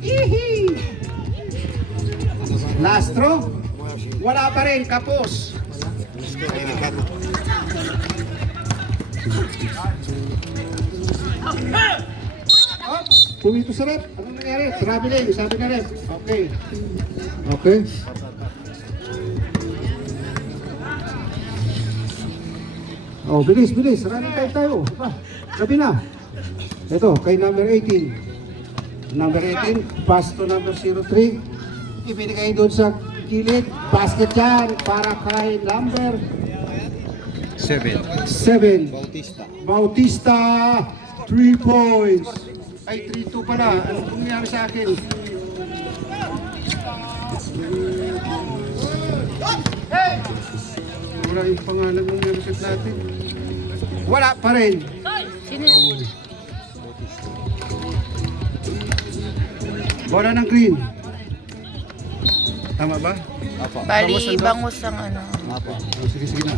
Ihi! Lastro? Wala pa rin, kapos. Pumito sa rep. Anong nangyari? Traveling, sabi na rep. Okay. Okay. Oh, bilis, bilis. Running time tayo. Gabi na. Ito, kay number 18. Number 18, pass to number 03. Ibinigay doon sa gilid. Basket yan para kay number 7. Bautista. Bautista. 3 points. Ay, 3-2 pala. Ano nangyari sa akin? Wala yung pangalan ng reset natin. Wala pa rin. Bola ng green. Tama ba? Apo. Bali, bangus ang ano. Apo. Oh, sige, sige na.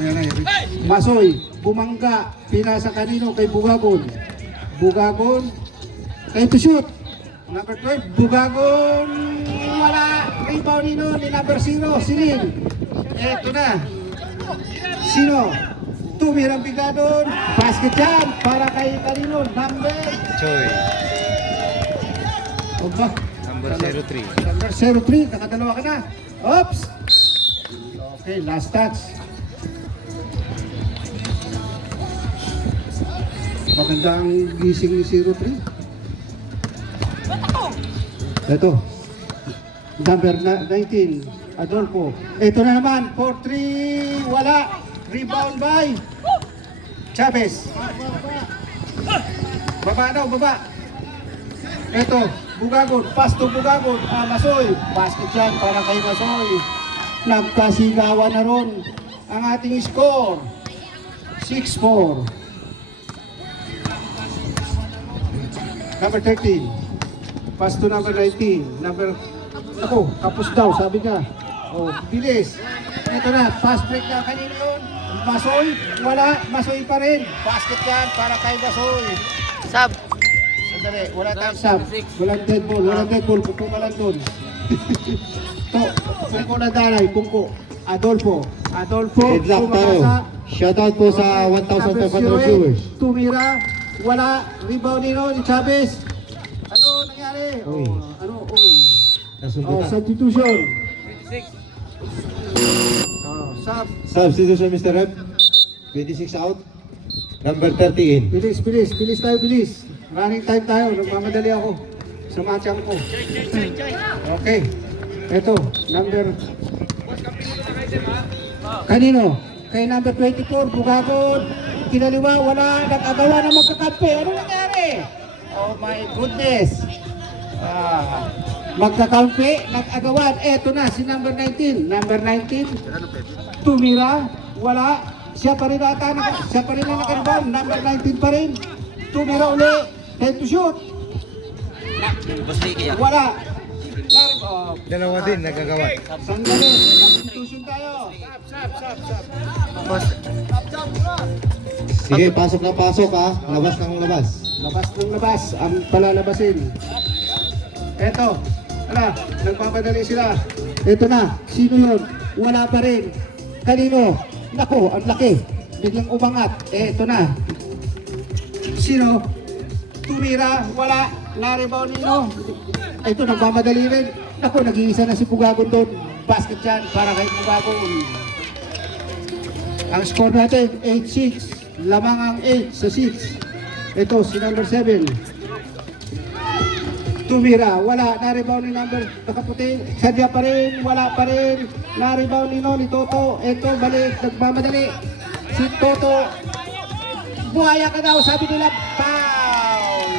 Ayan na, yan. Masoy, bumangga. Pinasa kanino kay Bugagon. Bugagon. Time to shoot. Number 12, Bugagon. Wala. Rebound nino ni number 0, Silin. Eto na. Sino? Tumirang bigadon. Basket yan para kay kanino. Number. Choy. Oba. Number 03. Number 03, nakadalawa ka na. Oops! Okay, last touch. Maganda ang gising ni 03. Ito. Number 19, Adolfo. Ito na naman, 4-3, wala. Rebound by Chavez. Baba daw, baba. Ito, Bugagon, pass to Bugagon, Masoy, basket yan para kay Masoy. Nagkasigawan na ron ang ating score, 6-4. Number 13, pass to number 19, ako, kapos daw, sabi niya. Oh, bilis. Ito na, fast break na kanina yun. Masoy, wala, Masoy pa rin. Basket yan para kay Masoy. Sab. Sandali, wala tayong sub. Walang dead ball, walang dead ball. Kuko ka lang doon. To, kuko na dalay, kuko. Adolfo. Adolfo. Headlock tayo. Shoutout po sa 1,500 viewers. Tumira, wala. Rebound ni Chavez. Ano nangyari? Uy. Oh, ano? Uy. Nasundo Oh, na. substitution. Oh, sub. Substitution, Mr. Rep. 26 out. Number 30 in. Bilis, bilis. Bilis tayo, bilis. Running time tayo. Nagmamadali ako sa matchang ko. Okay. Ito, number... Kanino? Kay number 24, Bugagon. Kinaliwa, wala. Nag-agawa na magkakampi. Ano nangyari? Oh my goodness. Magkakampi, nag-agawan. Eto na, si number 19. Number 19, tumira, wala. Siya pa rin ata, siya pa rin na nag-rebound. Number 19 pa rin. Tumira uli. Time to shoot. Wala. Dalawa din nagagawa. Sandali. Substitution tayo. Boss. Sige, pasok na pasok ha. Labas ng labas. Labas ng labas. Ang palalabasin. Eto. Wala. Nagpapadali sila. Eto na. Sino yun? Wala pa rin. Kanino? Nako, ang laki. Biglang umangat. Eto na. Sino? Tumira. Wala. Na-rebound nino. Ito, nagmamadali rin. Nako, nag-iisa na si Pugagon doon. Basket yan para kay Pugagon. Ang score natin, 8-6. Lamang ang 8 sa 6. Ito, si number 7. Tumira, wala. Na-rebound ni number nakaputi. Sadya pa rin, wala pa rin. Na-rebound ni Toto. Ito, balik. Nagmamadali. Si Toto. Buhaya ka daw, sabi nila. Foul!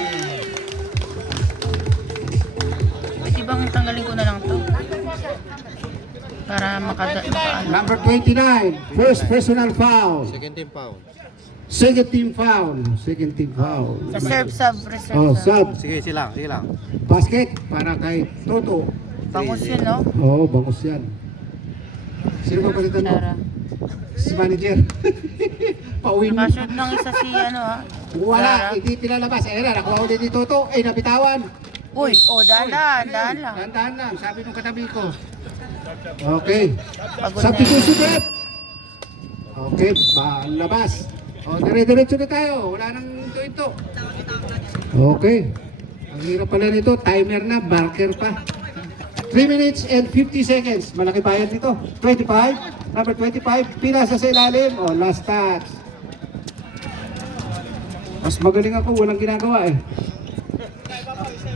Pwede bang tanggalin ko na lang to? Para Number 29, first personal foul. Second team foul. Second team foul. Second team foul. Sa serve, sub, reserve. Oh, sub. Sige, silang, sige lang. Basket para kay Toto. Bangus yun, no? Oo, bangus yan. Sino ba palitan mo? Lara. Si manager. Pauwi mo. Nakashoot ng isa si ano ha. Wala, Sarah. hindi pinalabas. Ayun na, nakuha ulit ni Toto. Ay, nabitawan. Uy, dahan-dahan, dahan lang. Dahan lang, sabi nung katabi ko. Okay. Pagod na Substitution rep. Okay, labas. O, dire-diretso na tayo. Wala nang ito. Okay. Ang hirap pala nito, timer na, barker pa. 3 minutes and 50 seconds. Malaki bayad nito. 25. Number 25. Pinasa sa ilalim. O, last touch. Mas magaling ako. Walang ginagawa eh.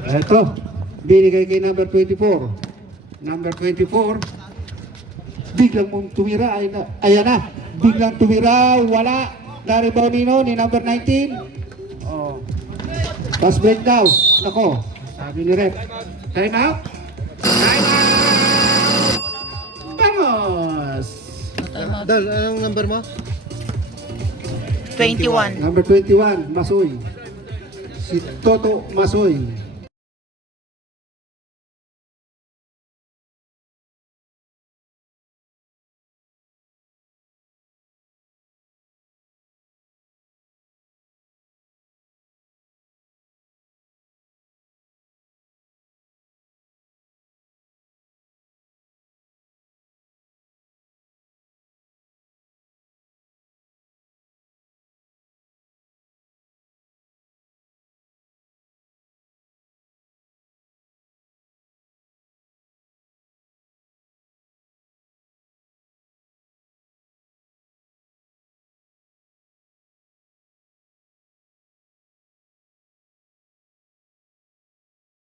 Eto. Binigay kay number 24. Number 24. Biglang mong tumira. Ayan na. Biglang tumira. Wala. Gary Bonino ni number 19. Oh. Pass break daw. Nako. Sabi ni Rep. Time out. Time out! Vamos! Dal, anong number mo? 21. Number 21, Masoy. Si Toto Masoy.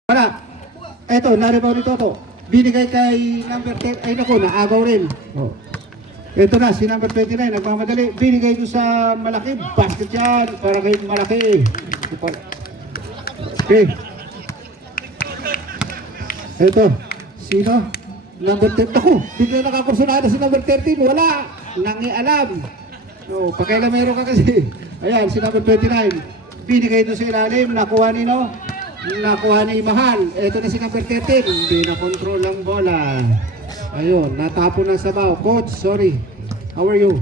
Wala. Eto, naribaw ni Toto. Binigay kay number 10. Ay naku, naagaw rin. Oh. Ito na, si number 29, nagmamadali. Binigay ko sa malaki. Basket yan, para kay malaki. Okay. Ito, sino? Number 10. Naku, bigla nakakursunada si number 13. Wala. Nangialam. So, pakailamero ka kasi. Ayan, si number 29. Binigay ito sa ilalim. Nakuha ni no? Nakuha ni Mahal. Ito na si number 13. Hindi na control ang bola. Ayun, natapon ng sabaw. Coach, sorry. How are you?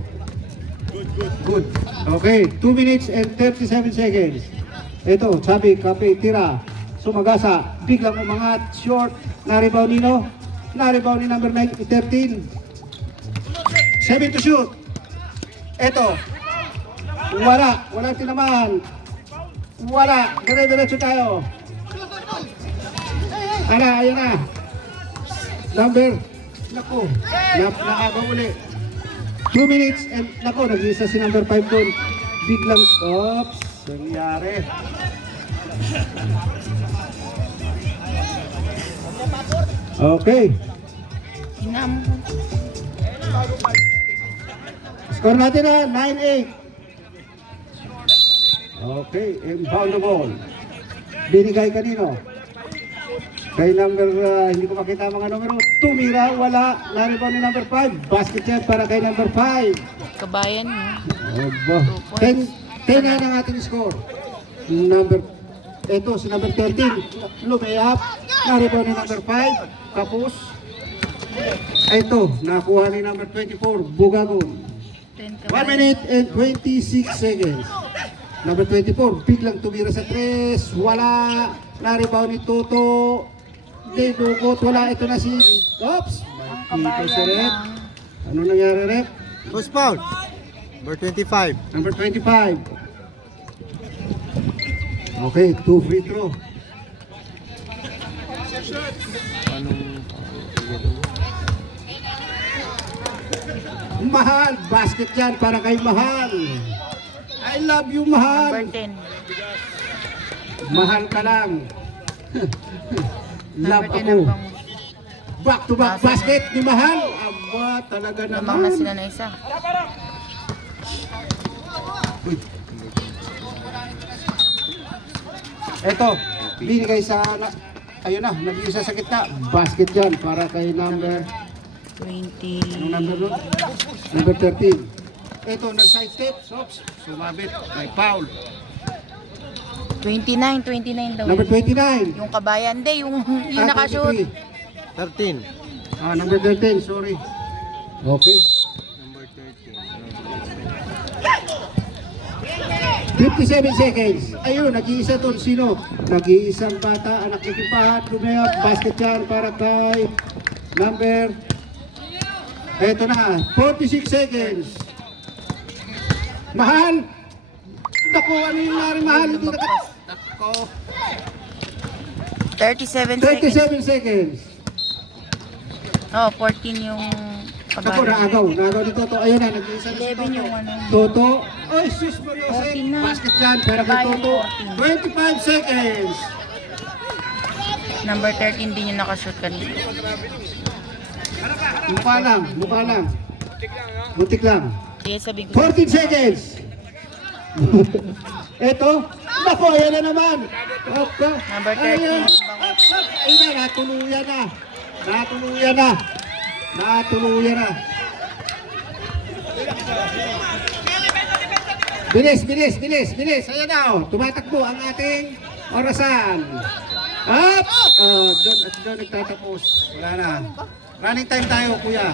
Good. Okay, 2 minutes and 37 seconds. Ito, sabi, kape, tira. Sumagasa. Biglang umangat. Short. Naribaw ni no? Naribaw ni number 9, 13. 7 to shoot. Ito. Wala. Walang tinaman. Wala. Dire-diretso tayo. Ayun na. Number. Naku. Nakagaw uli. 2 minutes and naku, nag-isa si number 5 doon. Biglang, oops, nangyari. Okay. Inam. Score natin na 9-8. Okay, inbound the ball. Binigay kanino? Kay number, hindi ko makita ang mga numero. Tumira, wala. Naribaw ni number 5. Basket yan para kay number 5. Kabayan mo. Aba. 10 na ang ating score. Ito, si number 13. Lumayap. Naribaw ni number 5. Kapus. Ito, nakuha ni number 24. Bugagon. 1 minute and 26 seconds. Number 24, biglang tumira sa 3. Wala. Naribaw ni Toto. Hindi, dukot. Wala. Ito na si... Oops! Dito si Rep. Ano nangyari, Rep? Who's foul? Number 25. Number 25. Okay, 2 free throw. Mahal, basket yan para kay Mahal. I love you, Mahal. Number 10. Mahal ka lang. Love Number 10 ako. ang bang. Back to back basket ni Mahal. Aba, talaga Lamang na naman. sila na isa. Eto, binigay sa... Ayun na, nag-iisa sa gitna. Basket yan para kay number... 20. Anong number nun? Number 13. Ito, nag-side step. Oops, sumabit. May foul. 29 daw. Number 29. Yung kabayan. Hindi, yung Ah, nakashoot. 13. 23. Ah, number 13, sorry. Okay. Number 13. 57 seconds. Ayun, nag-iisa doon. Sino? Nag-iisang bata, anak ni Kipahat, lumayap, basket yan para kay number. Eto na, 46 seconds. Mahal! Naku, ano yung nari mahal? Hindi Nako. 37 seconds. 37 seconds. Oh, 14 yung Ako, naagaw ni Toto. Ayun na, nag-iisa na si 11 yung ano. Toto. Ay, sus, Mariosep. 14 na. Basket yan, para kay Toto. 25 seconds. Number 13 din yung nakashoot kanina. Mukha lang. Butik lang. Kaya sabi ko, 14 seconds. Eto. Naku, ayan na naman. Number 13. Ayun. Ayun na, natuluyan na. Bilis. Ayan na, oh. Tumatakbo ang ating orasan. Up! Doon nagtatapos. Wala na. Running time tayo, kuya.